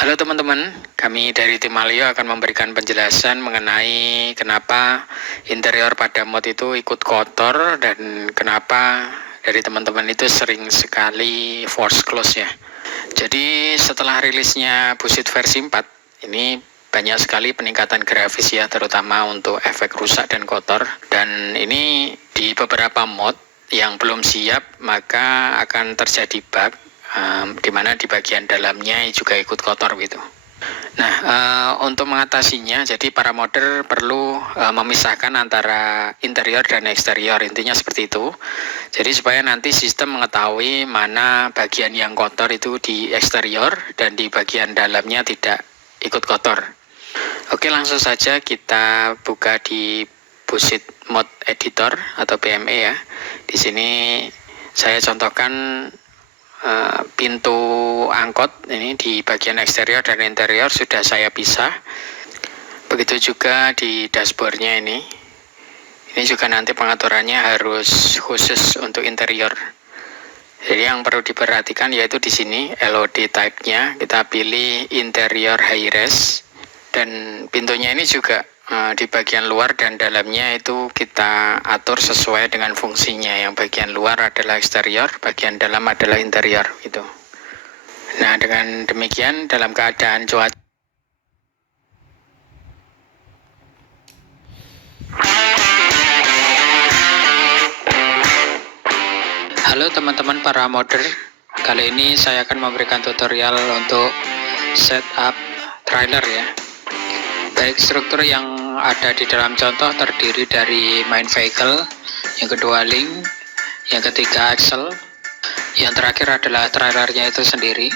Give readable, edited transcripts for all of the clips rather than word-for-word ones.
Halo teman-teman, kami dari tim Alio akan memberikan penjelasan mengenai kenapa interior pada mod itu ikut kotor dan kenapa dari teman-teman itu sering sekali force close ya. Jadi setelah rilisnya Busit versi 4, ini banyak sekali peningkatan grafis ya, terutama untuk efek rusak dan kotor. Dan ini di beberapa mod yang belum siap maka akan terjadi bug, di mana di bagian dalamnya juga ikut kotor gitu. Nah, untuk mengatasinya, jadi para modder perlu memisahkan antara interior dan eksterior, intinya seperti itu. Jadi supaya nanti sistem mengetahui mana bagian yang kotor itu di eksterior dan di bagian dalamnya tidak ikut kotor. Oke, langsung saja kita buka di Busit Mod Editor atau BME ya. Di sini saya contohkan pintu angkot ini di bagian eksterior dan interior sudah saya pisah. Begitu juga di dashboardnya ini. Ini juga nanti pengaturannya harus khusus untuk interior. Jadi yang perlu diperhatikan yaitu di sini LOD type-nya kita pilih interior high res, dan pintunya ini juga di bagian luar dan dalamnya itu kita atur sesuai dengan fungsinya. Yang bagian luar adalah eksterior, bagian dalam adalah interior gitu. Nah, dengan demikian dalam keadaan cuaca Halo teman-teman para modder, kali ini saya akan memberikan tutorial untuk setup trailer ya. Baik, struktur yang ada di dalam contoh terdiri dari main vehicle, yang kedua link, yang ketiga axle, yang terakhir adalah trailernya itu sendiri.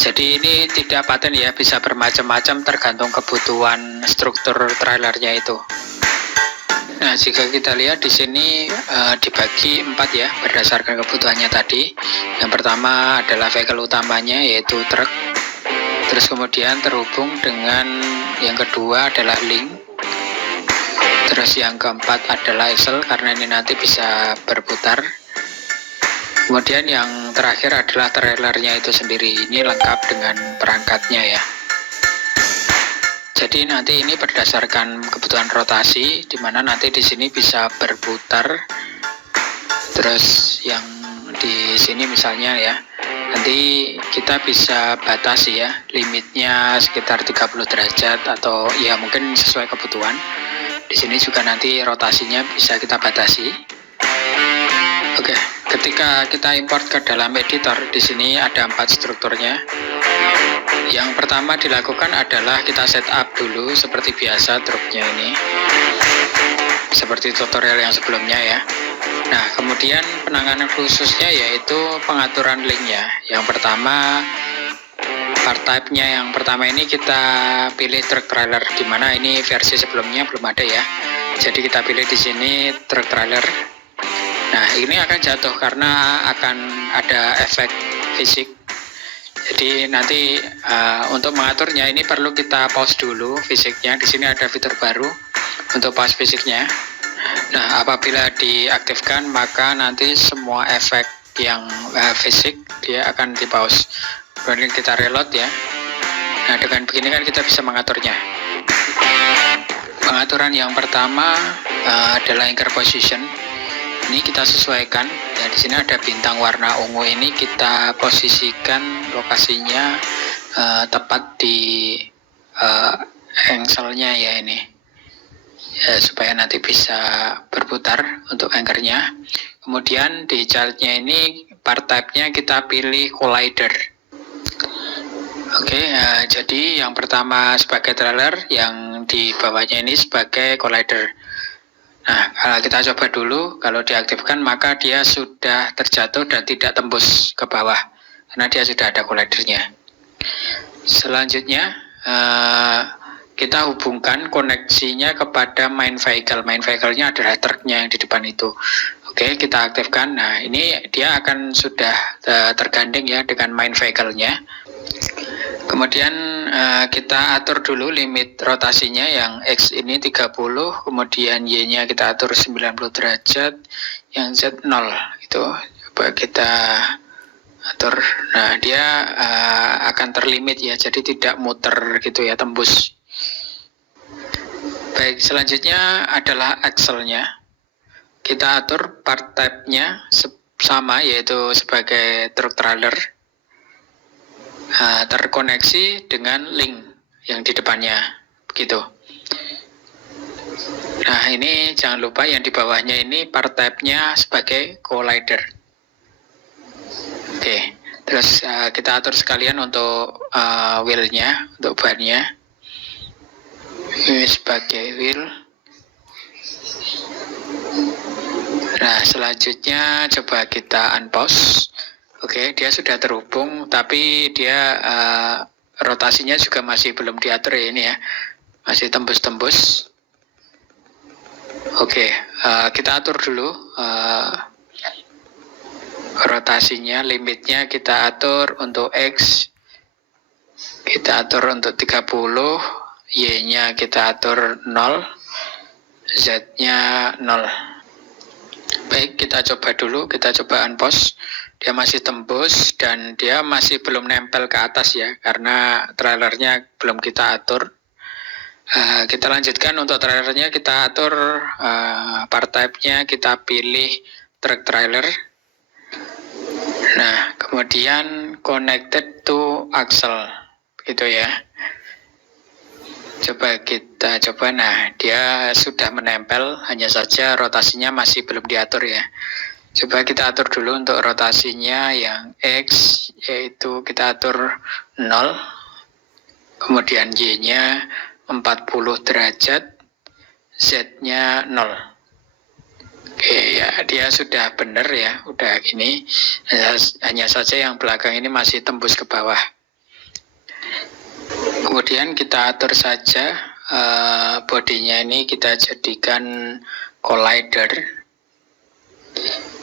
Jadi ini tidak paten ya, bisa bermacam-macam tergantung kebutuhan struktur trailernya itu. Nah, jika kita lihat di sini dibagi 4 ya, berdasarkan kebutuhannya tadi. Yang pertama adalah vehicle utamanya yaitu truk. Terus kemudian terhubung dengan yang kedua adalah link. Terus yang keempat adalah axle karena ini nanti bisa berputar. Kemudian yang terakhir adalah trailernya itu sendiri. Ini lengkap dengan perangkatnya ya. Jadi nanti ini berdasarkan kebutuhan rotasi, di mana nanti di sini bisa berputar. Terus yang di sini misalnya ya, nanti kita bisa batasi ya, limitnya sekitar 30 derajat atau ya mungkin sesuai kebutuhan. Di sini juga nanti rotasinya bisa kita batasi. Oke, ketika kita import ke dalam editor, di sini ada 4 strukturnya. Yang pertama dilakukan adalah kita setup dulu seperti biasa truknya ini, seperti tutorial yang sebelumnya ya. Nah, kemudian penanganan khususnya yaitu pengaturan linknya. Yang pertama, part type-nya yang pertama ini kita pilih truk trailer, di mana ini versi sebelumnya belum ada ya. Jadi kita pilih di sini truk trailer. Nah, ini akan jatuh karena akan ada efek fisik. Jadi nanti untuk mengaturnya ini perlu kita pause dulu fisiknya. Di sini ada fitur baru untuk pause fisiknya. Nah, apabila diaktifkan maka nanti semua efek yang fisik dia akan di pause. Kemudian kita reload ya. Nah, dengan begini kan kita bisa mengaturnya. Pengaturan yang pertama adalah anchor position. Ini kita sesuaikan. Ya, di sini ada bintang warna ungu ini kita posisikan lokasinya tepat di angle-nya ya ini. Ya, supaya nanti bisa berputar untuk anchor-nya. Kemudian di chart-nya ini part type-nya kita pilih collider. Oke, jadi yang pertama sebagai trailer, yang di bawahnya ini sebagai collider. Nah, kalau kita coba dulu, kalau diaktifkan maka dia sudah terjatuh dan tidak tembus ke bawah karena dia sudah ada collidernya. Selanjutnya kita hubungkan koneksinya kepada main vehicle. Main vehicle-nya adalah truknya yang di depan itu. Oke, kita aktifkan. Nah, ini dia akan sudah tergandeng ya dengan main vehicle-nya. Kemudian kita atur dulu limit rotasinya, yang X ini 30, kemudian Y-nya kita atur 90 derajat, yang Z 0 itu. Coba kita atur. Nah, dia akan terlimit ya, jadi tidak muter gitu ya, tembus. Baik, selanjutnya adalah axle-nya. Kita atur part type-nya sama, yaitu sebagai truk trailer, terkoneksi dengan link yang di depannya, begitu. Nah, ini jangan lupa yang di bawahnya ini part type-nya sebagai collider. Oke, terus kita atur sekalian untuk wheel-nya, untuk ban-nya. Ini sebagai wheel. Nah, selanjutnya coba kita unpause. Oke, dia sudah terhubung, tapi dia rotasinya juga masih belum diatur ya ini ya, masih tembus-tembus. Oke, kita atur dulu rotasinya, limitnya kita atur untuk X, kita atur untuk 30, Y-nya kita atur 0, Z-nya 0. Baik, kita coba dulu, kita coba unpause. Dia masih tembus dan dia masih belum nempel ke atas ya, karena trailernya belum kita atur. Kita lanjutkan untuk trailernya, kita atur part type-nya, kita pilih truck trailer. Nah, kemudian connected to axle, begitu ya. Coba kita coba, nah dia sudah menempel, hanya saja rotasinya masih belum diatur ya. Coba kita atur dulu untuk rotasinya yang X, yaitu kita atur 0, kemudian Y-nya 40 derajat, Z-nya 0. Oke ya, dia sudah benar ya, udah gini, hanya saja yang belakang ini masih tembus ke bawah. Kemudian kita atur saja bodinya ini kita jadikan collider.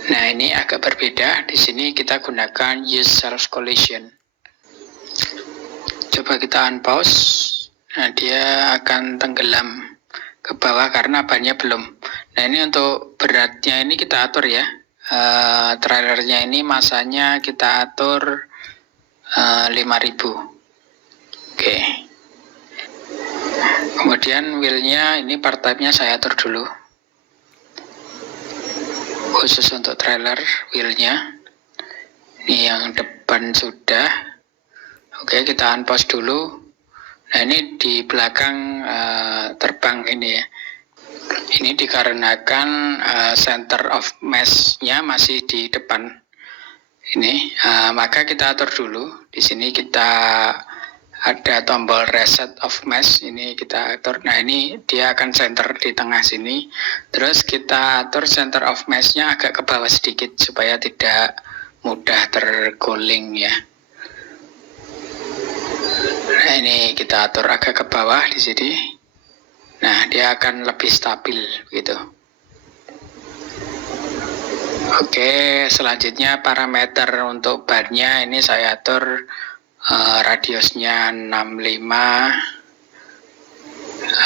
Nah, ini agak berbeda. Di sini kita gunakan use self collision. Coba kita unpause. Nah, dia akan tenggelam ke bawah karena bannya belum. Nah, ini untuk beratnya ini kita atur ya. Trailernya ini masanya kita atur 5.000. Oke. Kemudian wheel-nya ini part type-nya saya atur dulu. Khusus untuk trailer wheel-nya. Ini yang depan sudah. Oke, kita unpause dulu. Nah, ini di belakang terbang ini ya. Ini dikarenakan center of mass-nya masih di depan. Ini, maka kita atur dulu. Di sini kita ada tombol reset of mass, ini kita atur. Nah, ini dia akan center di tengah sini. Terus kita atur center of mass-nya agak ke bawah sedikit supaya tidak mudah terguling ya. Nah, ini kita atur agak ke bawah di sini. Nah, dia akan lebih stabil gitu. Oke, selanjutnya parameter untuk bannya ini saya atur radiusnya 65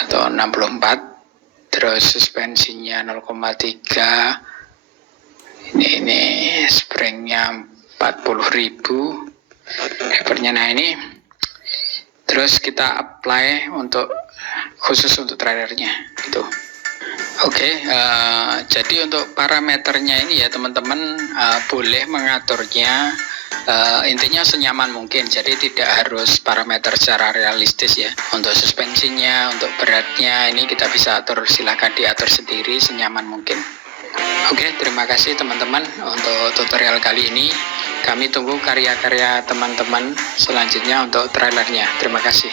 atau 64, terus suspensinya 0,3, ini springnya 40.000, lebarnya. Nah, ini terus kita apply untuk khusus untuk trailernya itu. Oke, jadi untuk parameternya ini ya teman-teman, boleh mengaturnya intinya senyaman mungkin, jadi tidak harus parameter secara realistis ya. Untuk suspensinya, untuk beratnya ini kita bisa atur, silahkan diatur sendiri senyaman mungkin. Oke, terima kasih teman-teman untuk tutorial kali ini. Kami tunggu karya-karya teman-teman selanjutnya untuk trailernya. Terima kasih.